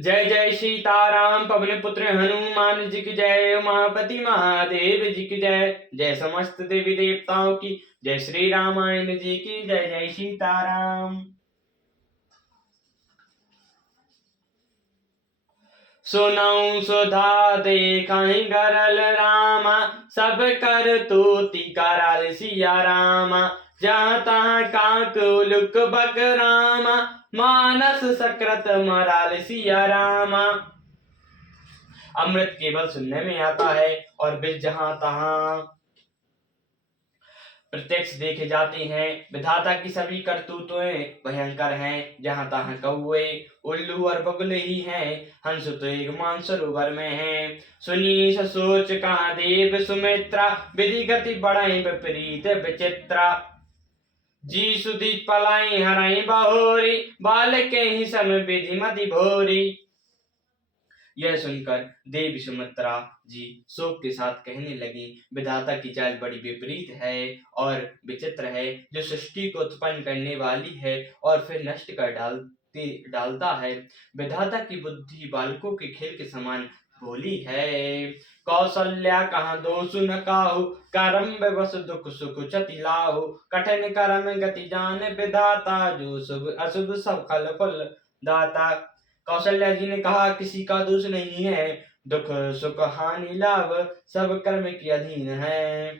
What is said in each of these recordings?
जय जय सीताराम पवन पुत्र हनुमान जी की जय। उमापति महादेव जी की जय। जय समस्त देवी देवताओं की जय। श्री रामायण जी की जय। जय सीताराम। सुनऊ सुधा देखहि गरल रामा, सब कर तूति करल सिया रामा। जहाँ तहाँ काकलुक बक रामा, मानस सकृत मराल सिया रामा। अमृत केवल सुनने में आता है और विष जहां तहां प्रत्यक्ष देखे जाते हैं। विधाता की सभी करतूतें भयंकर हैं। जहां तहां कौए उल्लू और बगुले ही हैं। हंस तो एक मानसरोवर में है। सुनी सोच कहा देव सुमित्रा, विधि गति बढ़ाई विपरीत विचित्रा। जी सुधी पलाई हराई बहोरी, बाल के ही सम विधि मति भोरी। यह सुनकर देवी सुमित्रा जी शोक के साथ कहने लगी, विधाता की चाल बड़ी विपरीत है और विचित्र है, जो सृष्टि को उत्पन्न करने वाली है और फिर नष्ट कर डालता है। विधाता की बुद्धि बालकों के खेल के समान भोली है। कौशल्या कहा दोष न काहू, कर्म बस दुख सुख चति लाहू। कठिन कर्म गति जान विधाता, जो शुभ अशुभ सब फल फल दाता। कौशल्या जी ने कहा, किसी का दोष नहीं है, दुख सुख हानि लाभ सब कर्म के अधीन है।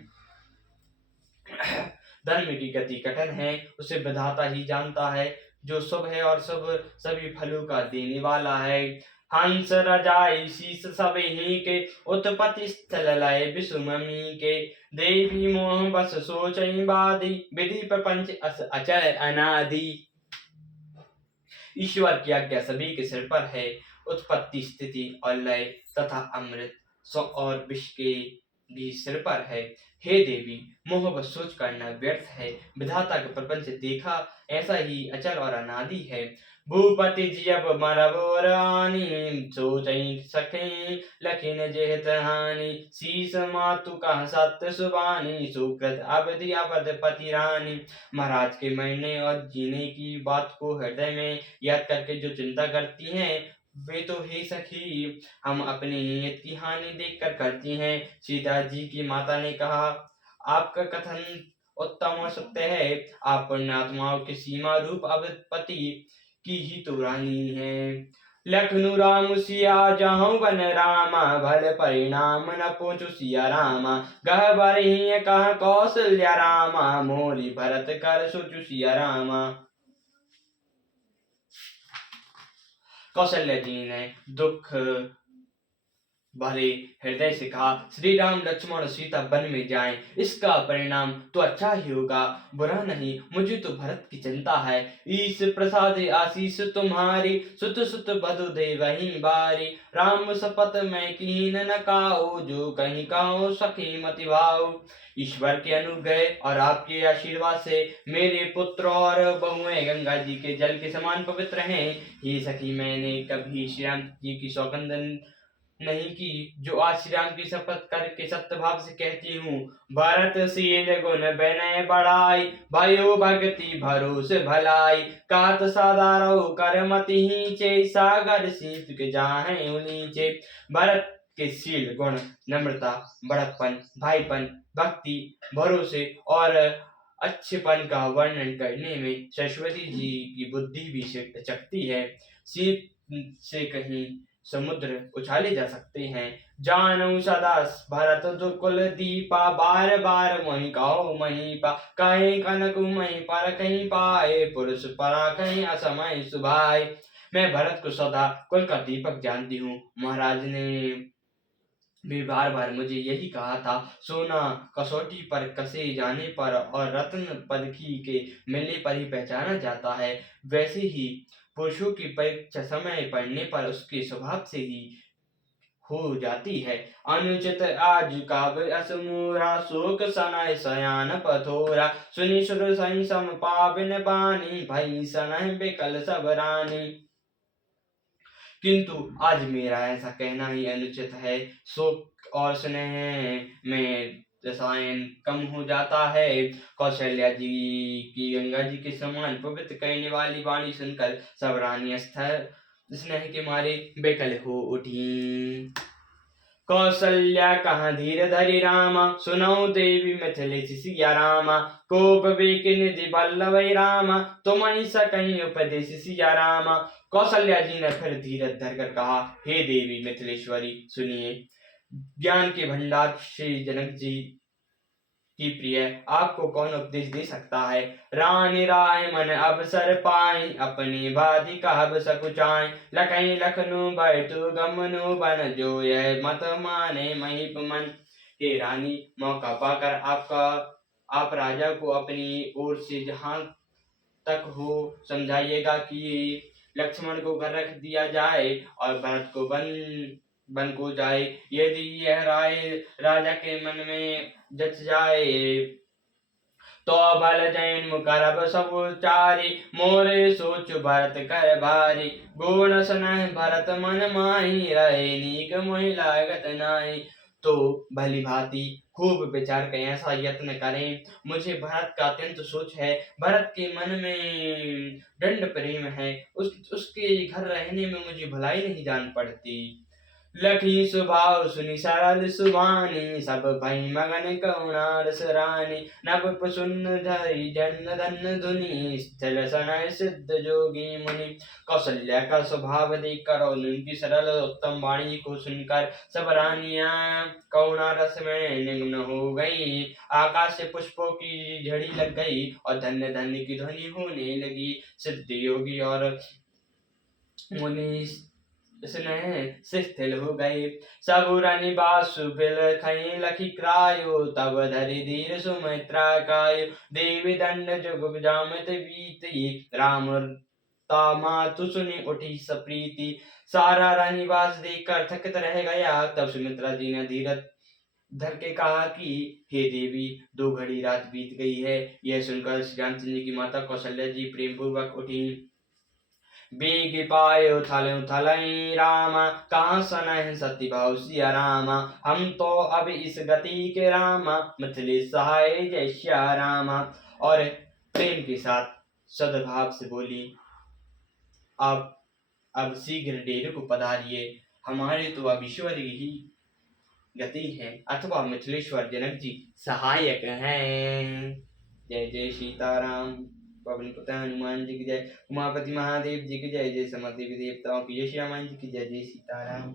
धर्म की गति कठिन है, उसे विधाता ही जानता है। जो शुभ है और शुभ सभी फलों का देने वाला है। हंस रजाई शीस सब ही के, उत्पत्ति स्थल लय विषुममी के। देवी मोह बस सोचई बादी, विधि प्रपंच अस अचर अनादि। ईश्वर की आज्ञा सभी के सिर पर है। उत्पत्ति स्थिति और लय तथा अमृत सौ और विष के भी सिर पर है। हे देवी, मोह व सोच करना व्यर्थ है। विधाता का प्रपंच देखा ऐसा ही अचल और अनादि है। भूपति जी अब मरबोरानी, सोचई सखे लखिन जेहत हानि। शीस मातु कह सत्य सुबानी, सुकृत अवधि अवध पति रानी। महाराज के मरने और जीने की बात को हृदय में याद करके जो चिंता करती हैं, वे तो हे सखी हम अपने हित की हानि देखकर करती हैं। सीता जी की माता ने कहा, आपका कथन उत्तम और सत्य है। आप पुण्यात्माओं के सीमा रूप अवधपति की ही तो रानी है। लखनऊ राम सिया जाहूं बन रामा, भल परिणाम न पूछू सिया रामा। गह बरही कह कौशल्या रामा, मोरी भरत कर सोचू सिया रामा। कौशल्या जी ने दुख भरे हृदय से कहा, श्री राम लक्ष्मण सीता वन में जाएं, इसका परिणाम तो अच्छा ही होगा, बुरा नहीं। मुझे तो भरत की चिंता है। ईश प्रसाद आशीष तुम्हारी, सुत सुत बधु दे वही बारी। राम शपथ मैं कीन न काऊ, जो कहीं काऊ सखी मति भाऊ। ईश्वर के अनुग्रह और आपके आशीर्वाद से मेरे पुत्र और बहुएं गंगा जी के जल के समान पवित्र हैं। ये सखी, मैंने कभी श्री राम जी की सौगंध नहीं की, जो आज श्री राम की शपथ करके सत्य भाव से कहती हूँ। भरत शील गुण विनय बढ़ाई, भयो भक्ति भरोसे भलाई। कात सदा रहो कर मति हीचे, सागर सीत के जाहे नीचे। भरत के शील गुण, नम्रता, बड़प्पन, भाईपन, भक्ति, भरोसे और अच्छेपन का वर्णन करने में सरस्वती जी की बुद्धि भी चकती है। सीप से कहीं समुद्र उछाले जा सकते हैं। जानऊ सदा भरत दुकुल दीपा, बार बार वही कहो मही पा। कहीं कनक मही पर कहीं पाए, पुरुष परा कहीं असमय सुभाए। मैं भरत को सदा कुल का दीपक जानती हूँ। महाराज ने भी बार बार मुझे यही कहा था। सोना कसौटी पर कसे जाने पर और रत्न पदकी के मिलने पर ही पहचाना जाता है, वैसे ही पुरुषों की परीक्षा समय पड़ने पर उसके स्वभाव से ही हो जाती है। अनुचित आज काव्य असमूरा, शोक सनय सयान पथोरा। सुनि सुर सही सम पाविन बानी, भई सनह बेकल सब रानी। किंतु आज मेरा ऐसा कहना ही अनुचित है। शोक और स्नेह में रसायन कम हो जाता है। कौशल्या जी की गंगा जी के समान पवित्र करने वाली वाणी सुनकर सब रानी स्थिर स्नेह के मारे बेकल हो उठी। कौसल्या कहाँ धीर धरि रामा, सुनौ देवी मिथिलेश सिया रामा। कोप बेके निधि बल्लभ रामा, तुम्हें सकहीं उपदेश सिया रामा। कौशल्या जी ने फिर धीरज धरकर कहा, हे देवी मिथिलेश्वरी सुनिए, ज्ञान के भंडार श्री जनक जी की प्रिय आपको कौन उपदेश दे सकता है। रानी राय मन अवसर पाई, अपनी बाधी कहब सकुचाई। लखई लखनऊ बैठू गमनु बन, जो यह मत माने महीप मन। हे रानी, मौका पाकर आप राजा को अपनी ओर से जहां तक हो समझाइएगा कि लक्ष्मण को घर रख दिया जाए और भरत को बन को जाए। यदि यह राय राजा के मन में जच जाए तो बल जैन मुकरब सब चारी, मोरे सोच भरत कर भारी। गुण स्नेह भरत मन माही, रहे नीक मोहि लागत नाही। तो भली भांति खूब विचार कर ऐसा यत्न करें। मुझे भरत का अत्यंत सोच है, भरत के मन में दंड प्रेम है, उसके घर रहने में मुझे भलाई नहीं जान पड़ती। लखी स्वभाव सुनि सरल सुभानी, सब भई मगन करुणा रस रानी। नभ सुन धरि जन धन धुनि, स्थल सनय सिद्ध जोगी मुनि। कौशल्या का स्वभाव देखकर और उनकी सरल उत्तम वाणी को सुनकर सब रानियां करुणा रस में निम्न हो गई। आकाश से पुष्पों की झड़ी लग गई और धन्य धन्य की ध्वनि होने लगी। सिद्ध योगी और मुनि स्नेह से स्थिर हो गए। सब निवास बिल खई लखी क्रायो, तब धरि धीर सुमित्रा कायो। देवी दंड जुग जामित बीती, राम मातु सुनी उठी सप्रीति। सारा रानीवास देखकर थकित रह गया। तब सुमित्रा जी ने धीरज धर के कहा कि हे देवी, 2 घड़ी रात बीत गई है। यह सुनकर श्री रामचंद्र जी की माता कौशल्या जी प्रेम पूर्वक उठी। बेग पायो थलऊ थलई रामा, कहाँ सनह सती भाव सिया रामा। हम तो अब इस गति के रामा, मिथिलेश सहाय जय सिया रामा। और प्रेम के साथ सद्भाव से बोली, आप अब शीघ्र डेरे को पधारिए। हमारे तो अब ईश्वर ही गति है, अथवा मिथिलेश्वर जनक जी सहायक हैं। जय जय सीताराम। पवन पुत्र हनुमान जी की जय। उमापति महादेव जी की जय। जय समस्त देवी देवताओं की जय। श्री राम जी की जय। जय सीताराम।